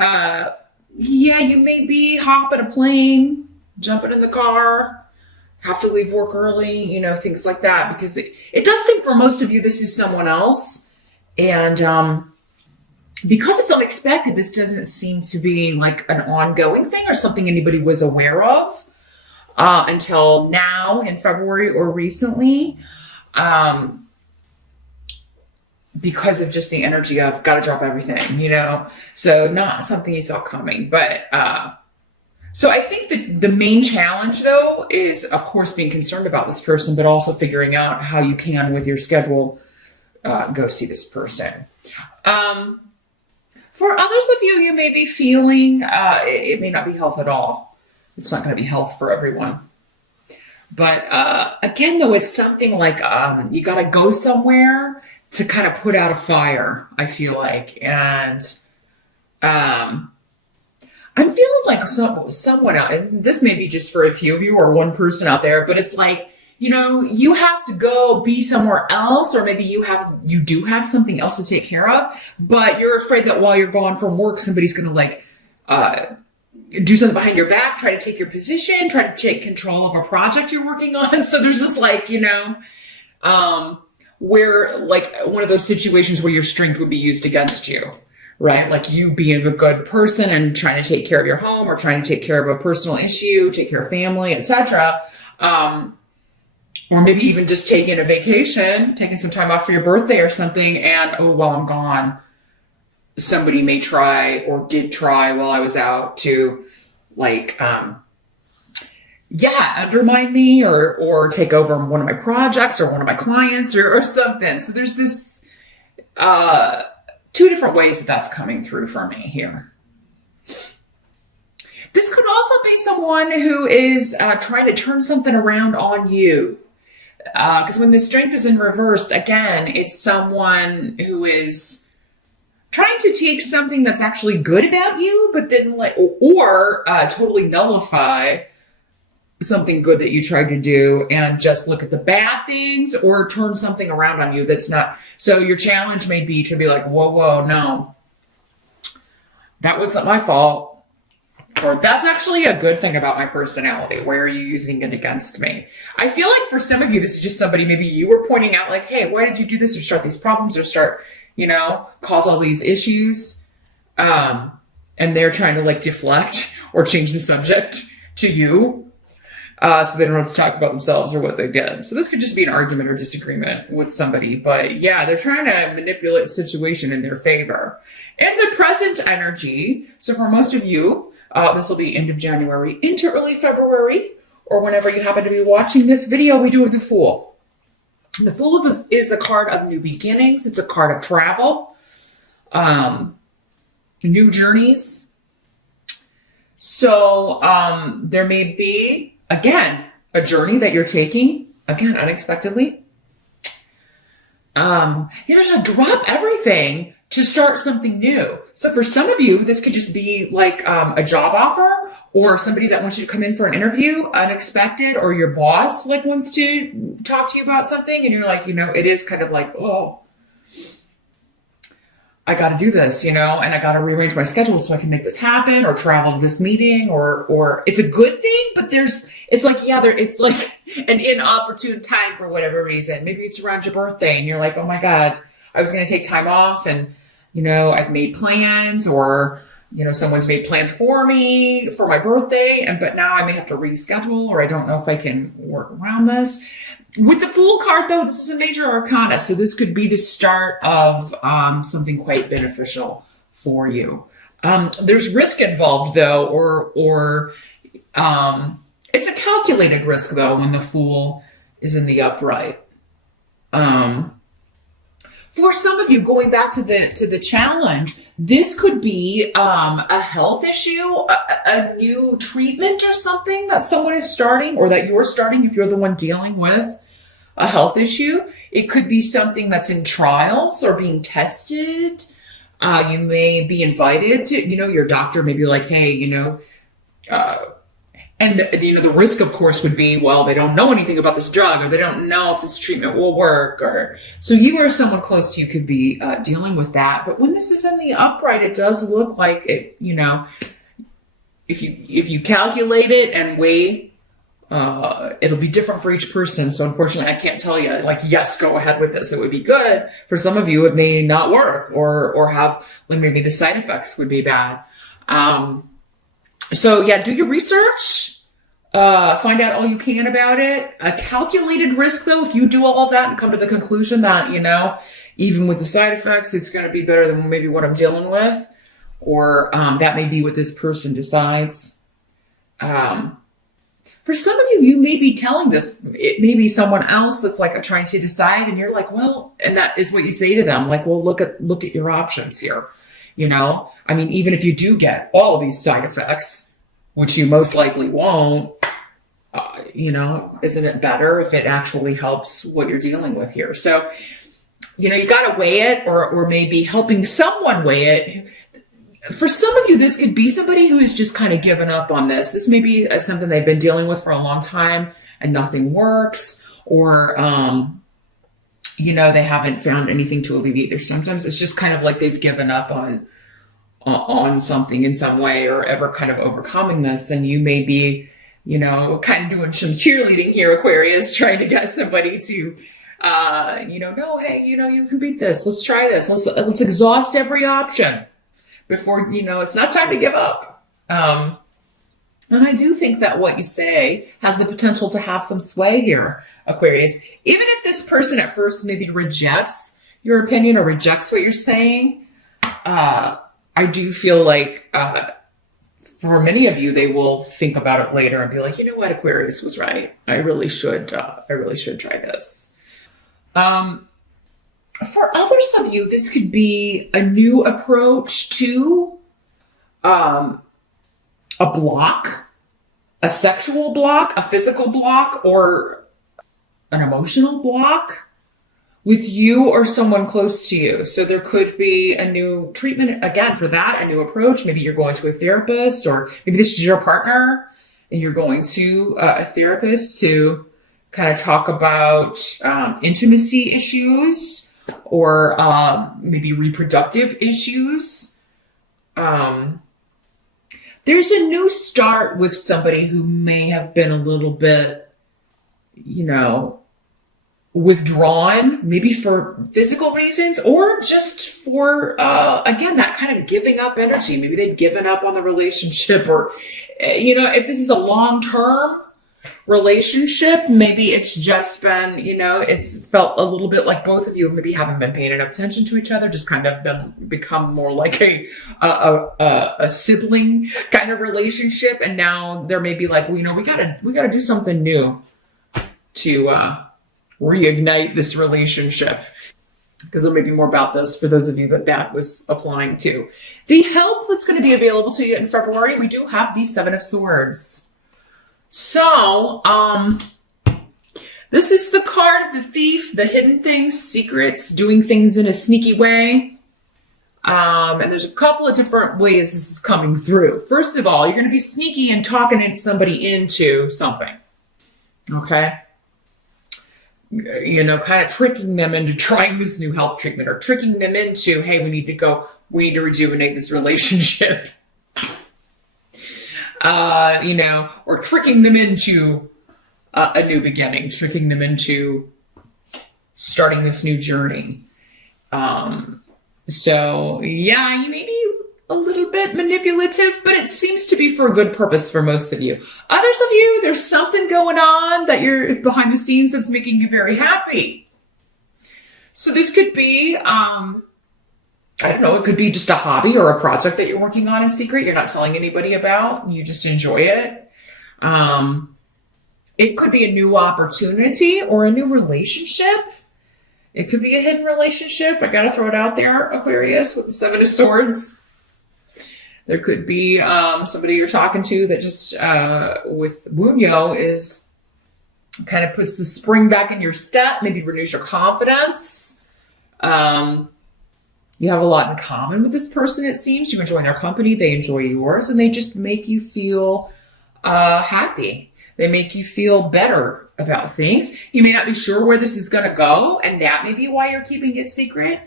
Yeah, you may be hopping a plane, jumping in the car, have to leave work early, things like that, because it does seem for most of you this is someone else. And because it's unexpected, this doesn't seem to be like an ongoing thing or something anybody was aware of until now in February or recently. Because of just the energy of got to drop everything, so not something you saw coming. But so I think that the main challenge though is of course being concerned about this person, but also figuring out how you can with your schedule go see this person. For others of you, you may be feeling it may not be health at all. It's not going to be health for everyone. But again though, it's something like you got to go somewhere to kind of put out a fire, I feel like. And I'm feeling like someone out, and this may be just for a few of you or one person out there, but it's like, you have to go be somewhere else, or maybe you do have something else to take care of, but you're afraid that while you're gone from work, somebody's going to do something behind your back, try to take your position, try to take control of a project you're working on. So there's this where like one of those situations where your strength would be used against you, right? Like you being a good person and trying to take care of your home or trying to take care of a personal issue, take care of family, etc. Or maybe even just taking a vacation, taking some time off for your birthday or something. And, while I'm gone, somebody may try or did try while I was out to undermine me or take over one of my projects or one of my clients or something. So there's this two different ways that that's coming through for me here. This could also be someone who is trying to turn something around on you. Because when the strength is in reversed, again, it's someone who is trying to take something that's actually good about you, but then totally nullify something good that you tried to do and just look at the bad things or turn something around on you that's not. So your challenge may be to be like, whoa, no, that wasn't my fault. Or that's actually a good thing about my personality. Why are you using it against me? I feel like for some of you, this is just somebody, maybe you were pointing out like, hey, why did you do this or start these problems or start, cause all these issues? And they're trying to deflect or change the subject to you. So they don't have to talk about themselves or what they did. So this could just be an argument or disagreement with somebody. But yeah, they're trying to manipulate the situation in their favor. And the present energy, so for most of you, this will be end of January into early February, or whenever you happen to be watching this video, we do the Fool. The Fool is a card of new beginnings. It's a card of travel, new journeys. So there may be, again, a journey that you're taking, again, unexpectedly. There's a drop everything to start something new. So for some of you, this could just be like a job offer or somebody that wants you to come in for an interview, unexpected, or your boss wants to talk to you about something. And you're like, it is kind of like, oh, I got to do this, and I got to rearrange my schedule so I can make this happen or travel to this meeting or it's a good thing, but it's like an inopportune time for whatever reason. Maybe it's around your birthday and you're like, oh my God, I was going to take time off and, I've made plans or, someone's made plans for me for my birthday but now I may have to reschedule or I don't know if I can work around this. With the Fool card, though, this is a major arcana, so this could be the start of something quite beneficial for you. There's risk involved, though, or it's a calculated risk, though, when the Fool is in the upright. For some of you, going back to the challenge, this could be a health issue, a new treatment or something that someone is starting or that you're starting if you're the one dealing with a health issue. It could be something that's in trials or being tested. You may be invited to, your doctor may be like, hey, And the risk, of course, would be, well, they don't know anything about this drug, or they don't know if this treatment will work, or so you or someone close to you could be dealing with that. But when this is in the upright, it does look like it. If you calculate it and weigh, it'll be different for each person. So unfortunately, I can't tell you like, yes, go ahead with this. It would be good. For some of you, it may not work, or have like maybe the side effects would be bad. So yeah, do your research, find out all you can about it. A calculated risk though, if you do all of that and come to the conclusion that, even with the side effects, it's going to be better than maybe what I'm dealing with, or that may be what this person decides. For some of you, you may be telling this, it may be someone else that's like trying to decide, and you're like, well, and that is what you say to them, like, well, look at your options here. I mean, even if you do get all of these side effects, which you most likely won't, isn't it better if it actually helps what you're dealing with here? So, you got to weigh it, or maybe helping someone weigh it. For some of you, this could be somebody who has just kind of given up on this. This may be something they've been dealing with for a long time and nothing works, or, they haven't found anything to alleviate their symptoms. It's just kind of like they've given up on something in some way, or ever kind of overcoming this. And you may be, kind of doing some cheerleading here, Aquarius, trying to get somebody to, no, hey, you can beat this. Let's try this. Let's exhaust every option before, it's not time to give up. And I do think that what you say has the potential to have some sway here, Aquarius. Even if this person at first maybe rejects your opinion or rejects what you're saying, I do feel like for many of you, they will think about it later and be like, you know what, Aquarius was right. I really should try this. For others of you, this could be a new approach to a block, a sexual block, a physical block, or an emotional block with you or someone close to you. So there could be a new treatment, again, for that, a new approach. Maybe you're going to a therapist, or maybe this is your partner and you're going to a therapist to kind of talk about intimacy issues, or maybe reproductive issues. There's a new start with somebody who may have been a little bit, withdrawn, maybe for physical reasons, or just for, again, that kind of giving up energy. Maybe they've given up on the relationship, or, if this is a long-term relationship, maybe it's just been, it's felt a little bit like both of you maybe haven't been paying enough attention to each other, just kind of become more like a sibling kind of relationship. And now there may be like, we gotta do something new to reignite this relationship, because there may be more about this for those of you that was applying to. The help that's going to be available to you in February, we do have the 7 of Swords. So, this is the card of the thief, the hidden things, secrets, doing things in a sneaky way. And there's a couple of different ways this is coming through. First of all, you're going to be sneaky and talking somebody into something. Okay? Kind of tricking them into trying this new health treatment, or tricking them into, hey, we need to rejuvenate this relationship. Or tricking them into a new beginning, tricking them into starting this new journey. So yeah, you may be a little bit manipulative, but it seems to be for a good purpose for most of you. Others of you, there's something going on that you're behind the scenes that's making you very happy. So this could be, it could be just a hobby or a project that you're working on in secret. You're not telling anybody about. You just enjoy it. It could be a new opportunity or a new relationship. It could be a hidden relationship. I got to throw it out there, Aquarius, with the 7 of Swords. There could be somebody you're talking to that just, with Wunyo, is kind of puts the spring back in your step, maybe renews your confidence. You have a lot in common with this person, it seems. You enjoy their company, they enjoy yours, and they just make you feel happy. They make you feel better about things. You may not be sure where this is going to go, and that may be why you're keeping it secret.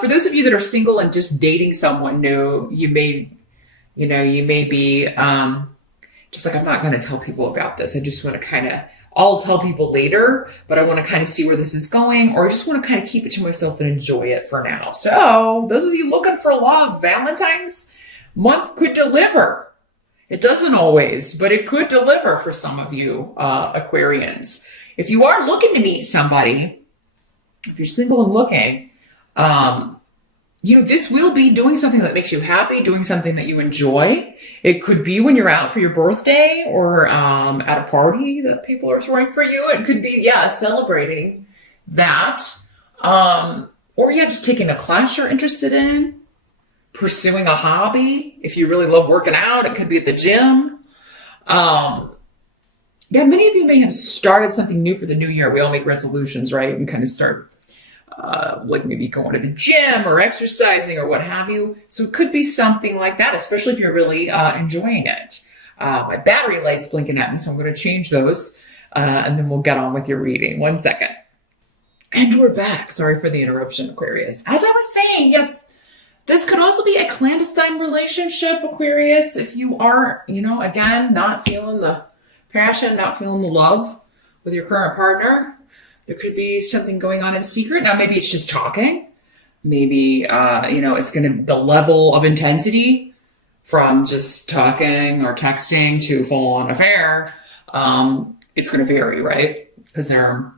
For those of you that are single and just dating someone new, you may be just like, I'm not going to tell people about this. I just want to I'll tell people later, but I want to kind of see where this is going, or I just want to kind of keep it to myself and enjoy it for now. So those of you looking for love, Valentine's month could deliver. It doesn't always, but it could deliver for some of you, Aquarians. If you are looking to meet somebody, if you're single and looking, this will be doing something that makes you happy, doing something that you enjoy. It could be when you're out for your birthday or at a party that people are throwing for you. It could be, celebrating that. Or just taking a class you're interested in, pursuing a hobby. If you really love working out, it could be at the gym. Many of you may have started something new for the new year. We all make resolutions, right? And kind of start like maybe going to the gym or exercising or what have you. So it could be something like that, especially if you're really enjoying it. My battery light's blinking at me, so I'm going to change those, and then we'll get on with your reading. 1 second. And we're back. Sorry for the interruption, Aquarius. As I was saying, yes, this could also be a clandestine relationship, Aquarius, if you are, again, not feeling the passion, not feeling the love with your current partner. There could be something going on in secret. Now, maybe it's just talking. Maybe, it's the level of intensity from just talking or texting to full-on affair. It's going to vary, right? Because there are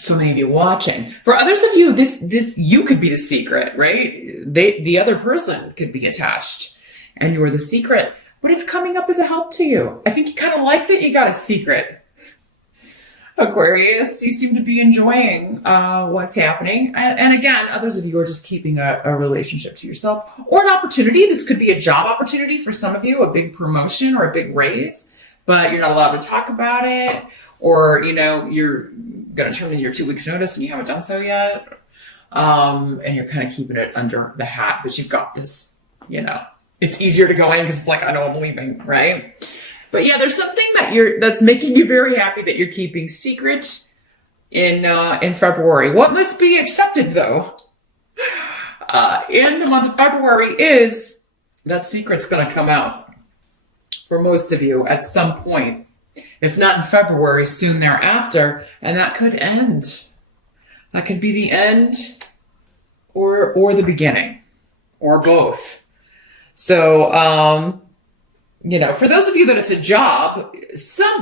so many of you watching. For others of you, this you could be the secret, right? The other person could be attached and you are the secret, but it's coming up as a help to you. I think you kind of like that you got a secret. Aquarius, you seem to be enjoying what's happening. And again, others of you are just keeping a relationship to yourself or an opportunity. This could be a job opportunity for some of you, a big promotion or a big raise, but you're not allowed to talk about it, or, you're going to turn in your 2 weeks notice and you haven't done so yet. And you're kind of keeping it under the hat, but you've got this, it's easier to go in because it's like, I know I'm leaving, right? But there's something that's making you very happy that you're keeping secret in February. What must be accepted, though, in the month of February is that secret's going to come out for most of you at some point. If not in February, soon thereafter, and that could end. That could be the end or the beginning, or both. So, for those of you that it's a job,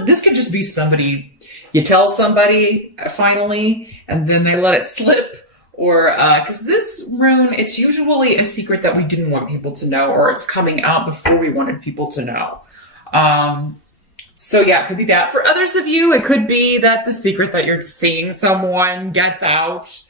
this could just be somebody, you tell somebody finally, and then they let it slip, or, cause this rune, it's usually a secret that we didn't want people to know, or it's coming out before we wanted people to know. It could be that. For others of you, it could be that the secret that you're seeing someone gets out,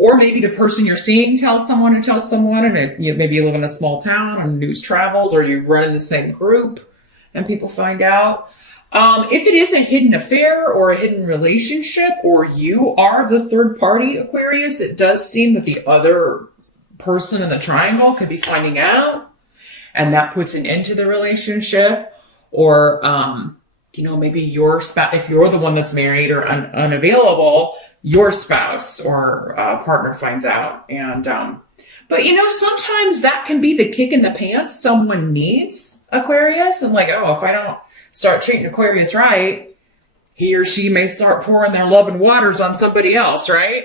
or maybe the person you're seeing tells someone who tells someone, and maybe you live in a small town and news travels, or you run in the same group and people find out. If it is a hidden affair or a hidden relationship, or you are the third party, Aquarius, it does seem that the other person in the triangle could be finding out, and that puts an end to the relationship. Or, maybe your spouse, if you're the one that's married or unavailable, your spouse or partner finds out. And, but sometimes that can be the kick in the pants someone needs, Aquarius. And like, if I don't start treating Aquarius right, he or she may start pouring their love and waters on somebody else, right?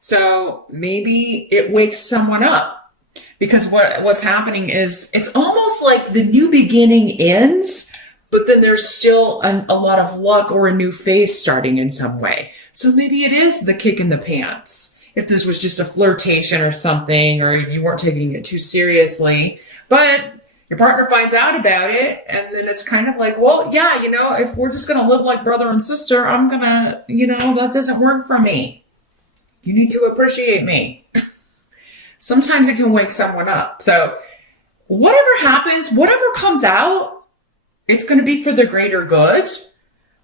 So maybe it wakes someone up, because what's happening is it's almost like the new beginning ends, but then there's still a lot of luck or a new phase starting in some way. So maybe it is the kick in the pants. If this was just a flirtation or something, or you weren't taking it too seriously, but your partner finds out about it, and then it's kind of like, if we're just going to live like brother and sister, I'm going to, that doesn't work for me. You need to appreciate me. Sometimes it can wake someone up. So whatever happens, whatever comes out, it's going to be for the greater good,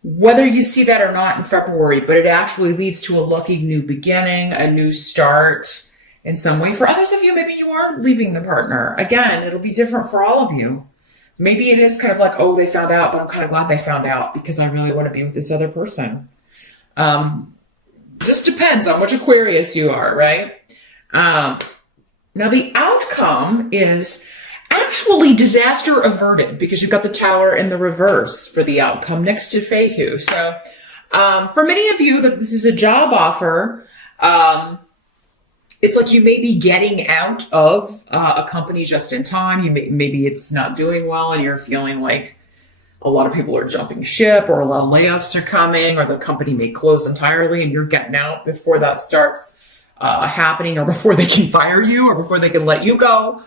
whether you see that or not in February, but it actually leads to a lucky new beginning, a new start, in some way. For others of you, maybe you are leaving the partner. Again, it'll be different for all of you. Maybe it is kind of like, oh, they found out, but I'm kind of glad they found out because I really want to be with this other person. Just depends on which Aquarius you are, right? Now the outcome is actually disaster averted because you've got the Tower in the reverse for the outcome next to Fehu. So for many of you that this is a job offer, it's like you may be getting out of a company just in time. Maybe it's not doing well and you're feeling like a lot of people are jumping ship or a lot of layoffs are coming or the company may close entirely and you're getting out before that starts happening or before they can fire you or before they can let you go.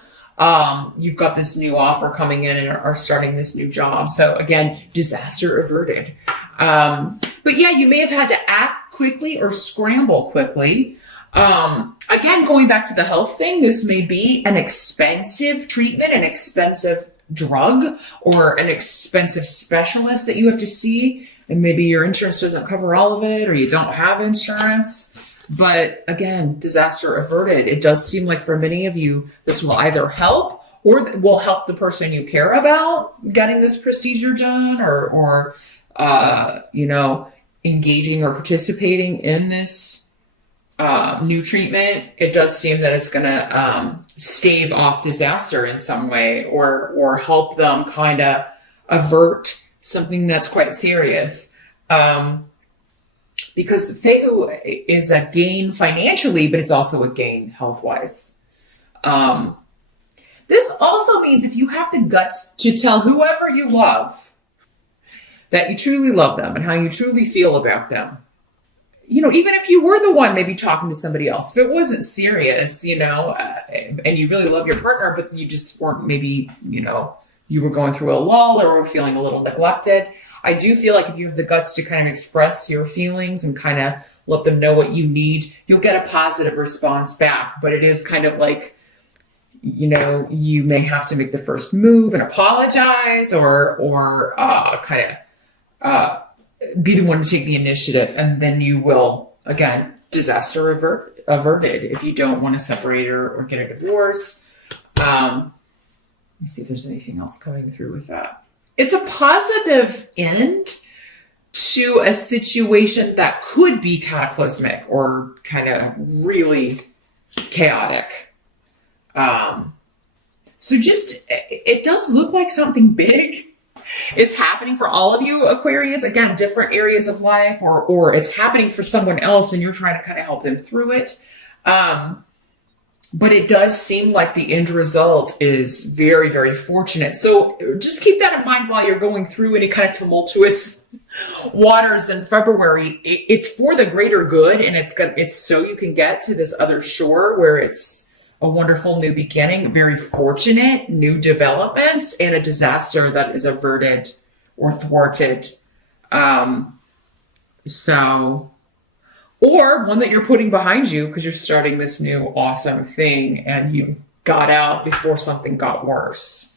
You've got this new offer coming in and are starting this new job. So again, disaster averted. But yeah, you may have had to act quickly or scramble quickly. Again, going back to the health thing, this may be an expensive treatment, an expensive drug, or an expensive specialist that you have to see. And maybe your insurance doesn't cover all of it or you don't have insurance. But again, disaster averted. It does seem like for many of you, this will either help or will help the person you care about getting this procedure done or engaging or participating in this new treatment. It does seem that it's going to stave off disaster in some way or help them kind of avert something that's quite serious. Because Fehu is a gain financially, but it's also a gain health-wise. This also means if you have the guts to tell whoever you love that you truly love them and how you truly feel about them, even if you were the one maybe talking to somebody else, if it wasn't serious, and you really love your partner, but you just weren't maybe, you were going through a lull or were feeling a little neglected. I do feel like if you have the guts to kind of express your feelings and kind of let them know what you need, you'll get a positive response back. But it is kind of like, you may have to make the first move and apologize or kind of be the one to take the initiative. And then you will, again, disaster averted if you don't want to separate or get a divorce. Let me see if there's anything else coming through with that. It's a positive end to a situation that could be cataclysmic or kind of really chaotic. So it does look like something big is happening for all of you Aquarians. Again, different areas of life or it's happening for someone else and you're trying to kind of help them through it. But it does seem like the end result is very, very fortunate. So just keep that in mind while you're going through any kind of tumultuous waters in February. It's for the greater good, and it's so you can get to this other shore where it's a wonderful new beginning, very fortunate new developments, and a disaster that is averted or thwarted. Or one that you're putting behind you because you're starting this new awesome thing and you got out before something got worse.